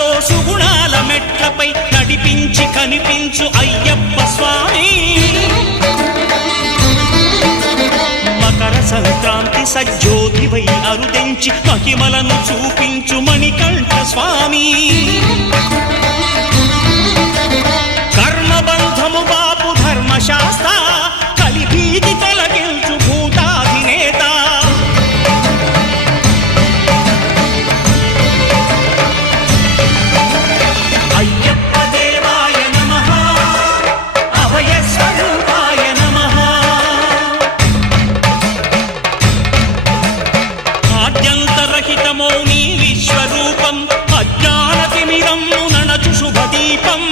సుఖాలతో సుగుణాల మెట్లపై నడిపించి కనిపించు అయ్యప్ప స్వామి. మకర సంక్రాంతి సజ్జోతివై అరుదించి మహిమలను చూపించు మణికంఠ స్వామి. కర్మబంధము బాపు ధర్మశాస్త్ర కలిభీతి తొలగించు భూతాధినేత. అయ్యప్ప దేవాయ నమః, అభయ స్వరూపాయ నమః. ఆద్యంతరహితమో నీ విశ్వరూపం, అజ్ఞానతిమిరం నణచు శుభదీపం.